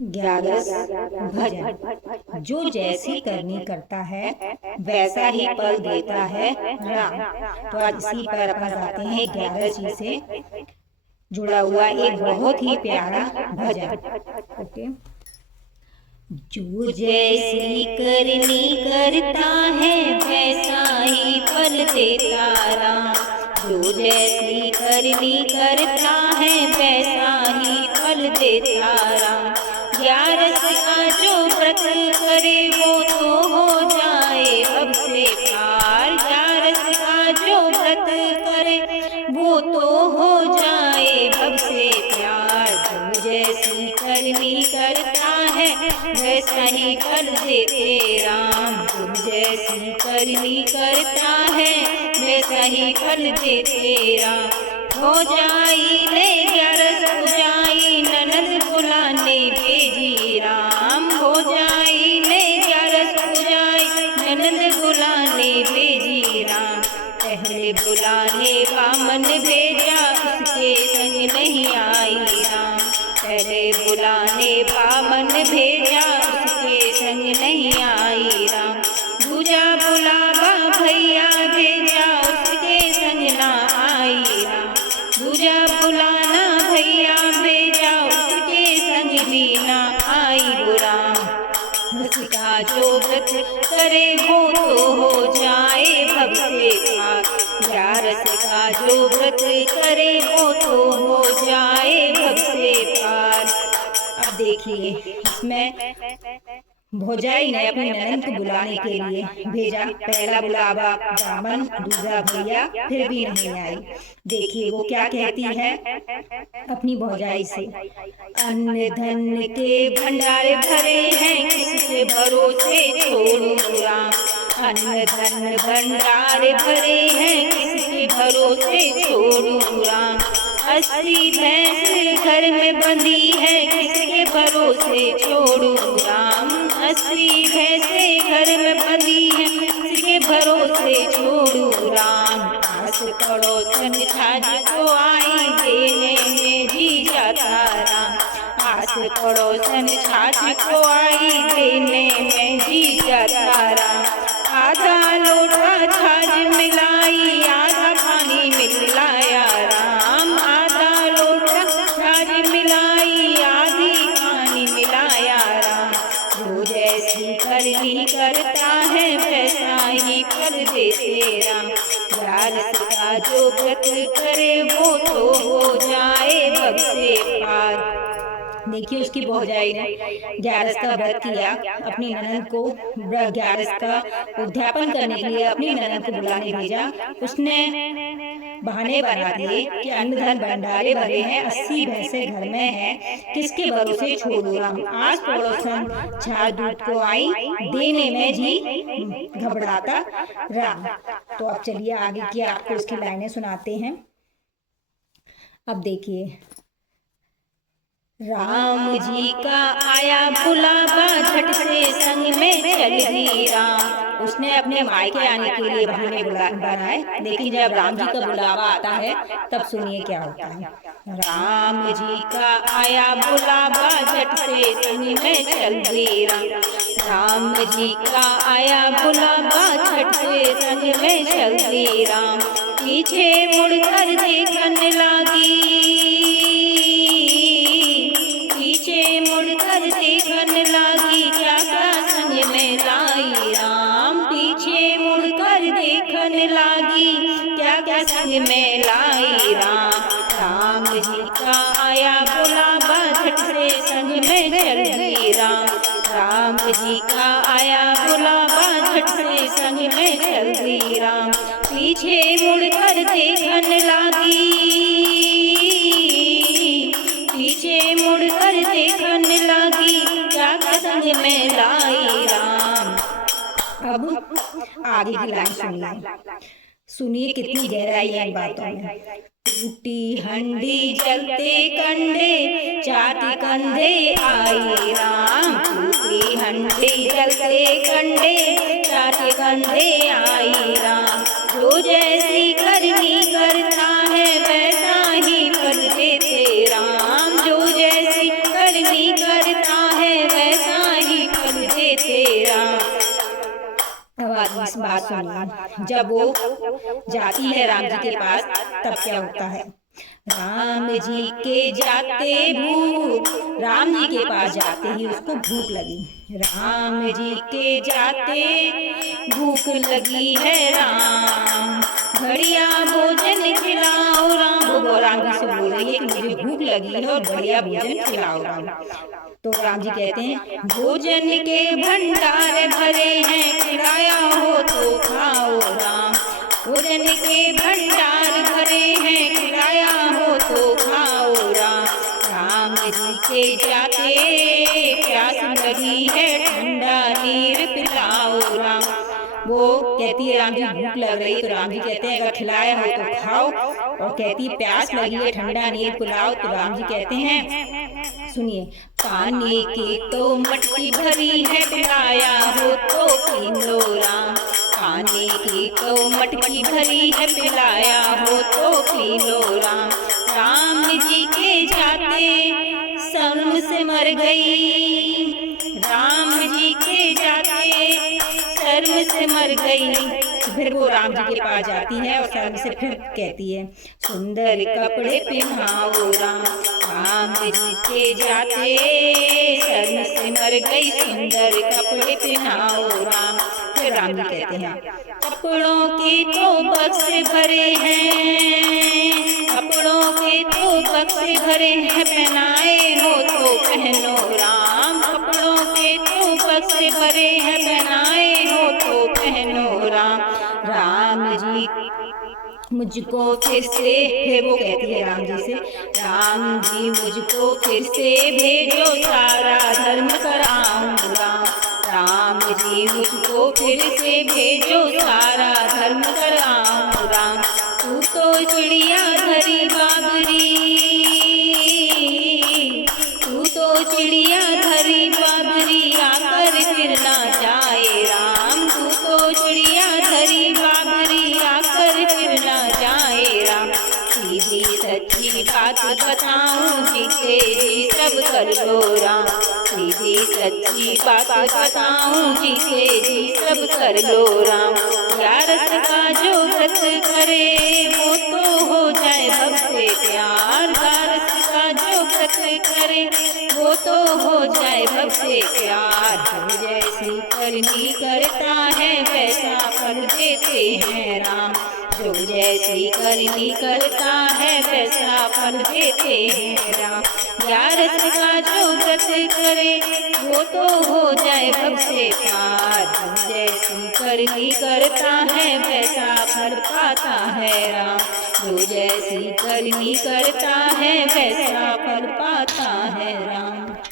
ग्यारस भजन। जो जैसी करनी करता है वैसा ही फल देता है राम। तो आज इसी पर अपन गाते हैं ग्यारस जी से जुड़ा हुआ एक बहुत ही प्यारा भजन। ओके। जो जैसी करनी करता है वैसा ही फल देता राम। जो जैसी करनी करता है वैसा ही फल देता राम। ग्यारस का जो व्रत करे वो तो हो जाए अब से पार। ग्यारस का जो व्रत करे वो तो हो जाए अब से प्यार। जो जैसी करनी करता है वैसा ही फल देते राम। जो जैसी करनी करता है वैसा ही फल देते राम। हो जाई ले ग्यारस हो जाई ननद बुलाने भेजी राम। हो जाई ले ग्यारस हो जाई ननद बुलाने भेजी राम। पहले बुलाने बामन भेजा उसके संग नहीं आई राम। पहले बुलाने बामन भेजा उसके संग नहीं आई राम। दूजा बुलावा भैया भेजा उसके संग ना आई राम। दूजा बुलाना भैया भेजा उसके संग भी ना आई राम। उसका जो व्रत करे वो तो हो जाए भव से पार। ग्यारस का जो व्रत करे वो तो हो जाए भव से पार। अब देखिए इसमें भौजाई ने अपनी ननद को बुलाने के लिए भेजा। पहला बुलावा बामन, दूसरा भैया, फिर भी नहीं आई। देखिए वो क्या कहती है अपनी भौजाई से। अन्न धन के भंडारे भरे हैं किसके भरोसे छोड़ू राम। अन्न धन भंडारे भरे हैं किसके भरोसे छोड़ू राम। 80 भैंस घर में बंधी है किसके भरोसे छोड़ू राम। 80 भैंसे घर में बंधी है किसके भरोसे छोड़ू राम। आस पड़ोसन छाछ को आई देने में जी जाता राम। आस पड़ोसन छाछ को आई देने में जी जाता राम। आधा लोटा छाछ मिलाई आधा पानी मिलाया राम। आधा लोटा छाछ मिलाई आधी पानी मिलाया राम। जो जैसी करनी करता है वैसा ही फल देते राम। ग्यारस का जो व्रत करे वो तो हो जाए भव से पार। देखिए उसकी भौजाई ने ग्यारस का व्रत किया। अपनी ननद को ग्यारस का उद्यापन करने के लिए अपनी ननद को बुलाने भेजा। उसने बहाने बना दिए कि अन्न धन भंडारे भरे हैं 80 भैंसे घर में हैं किसके भरोसे छोड़ू राम। आस पड़ोसन छाछ दूध को आई देने में जी घबराता राम। तो अब चलिए आगे की आपको उसकी लाइनें सुनाते हैं। अब देखिए राम जी का आया बुलावा झट से संग में चल दी राम। उसने अपने मायके आने के लिए बहाने बनाए, लेकिन जब राम जी का बुलावा आता है तब सुनिए क्या होता है। राम जी का आया बुलावा झट से संग में चल दी राम। राम जी का आया बुलावा झट से संग में चल दी राम। पीछे मुड़कर देखने लगी मुड़कर देखने लगी क्या क्या संग में लाई राम। पीछे मुड़कर देखने लगी क्या क्या संग में लाई राम। राम जी का आया बुलावा झट से संग में चल दी राम। राम जी का आया बुलावा झट से संग में चल दी राम। पीछे मुड़कर देखने लगी पीछे मुड़कर देखने लगी क्या संग में लाई राम। अब आगे की लाइन सुनिए कितनी गहराई है बातों में। टूटी हंडी जलते कंडे चाटी कंधे आई राम। टूटी हंडी जलते कंडे चाटी कंधे आई राम। जो जैसी करनी करता है वैसा ही फल देते राम। जो जैसी करनी करता बस बात सुनिए। जब वो जाती है राम जी के पास, तब क्या होता है, राम जी के राम जी के पास जाते ही उसको भूख लगी। राम जी के जाते भूख लगी है राम, बढ़िया भोजन खिलाओ राम। वो राम जी से बोल रही है कि मुझे भूख लगी है और बढ़िया भोजन खिलाओ राम। तो राम जी कहते हैं, भोजन के भंडार भरे हैं, खिलाया हो तो खाओ राम। भोजन के भंडार भरे हैं, खिलाया हो तो खाओ राम। राम जी के जाते प्यास लगी है, ठंडा नीर पिलाओ राम। वो कहती है राम जी भूख लग रही, तो राम जी कहते हैं अगर खिलाया हो तो खाओ, और कहती प्यास लगी है ठंडा नीर पिलाओ। तो राम जी कहते हैं, सुनिए, पानी की तो मटकी भरी है, पिलाया हो तो पी लो राम। पानी की तो मटकी भरी है, पिलाया हो तो पी लो राम। राम जी के जाते शर्म से मर गई, राम जी के जाते शर्म से मर गई। फिर वो राम जी के पास जाती है और शर्म से फिर कहती है, सुंदर कपड़े पहनाओ राम। राम जी के जाते शर्म से मर गई, सुंदर कपड़े पहनाओ राम। फिर राम जी कहते हैं, कपड़ों के तो बक्से भरे हैं, कपड़ों के तो बक्से भरे हैं, पहनाए हो तो पहनो राम। कपड़ों के तो बक्से भरे हैं, पहनाए हो तो पहनो राम। राम जी मुझको फिर वो कहती है राम जी से, राम जी मुझको फिर से भेजो, सारा धर्म कराऊं राम। राम जी मुझको फिर से भेजो, सारा धर्म कराऊं राम। तू तो चिड़िया धरी बाबरी, तू तो चिड़िया धरी बाबरी, आकर फिर ना जाए राम। तू तो चिड़िया धरी बाबरी, आकर फिर ना जाए राम। सीधी सच्ची बात बताऊं, जिसे जी सब कर लो राम। सीधी सच्ची बात बताऊं, जिसे जी सब कर लो राम। यारस का जो व्रत करे, वो तो हो जाए भव से प्यार। यारस का जो व्रत करे, वो तो हो जाए भव से प्यार। जो जैसी करनी करता है, वैसा फल देते हैं राम। जो जैसी करनी करता है, वैसा फल देते हैं राम। यारस का जो व्रत करे, वो तो हो जाए भव से प्यार। जो जैसी करनी करता है, वैसा फल पाता है राम। जो जैसी करनी करता है, वैसा फल पाता है राम।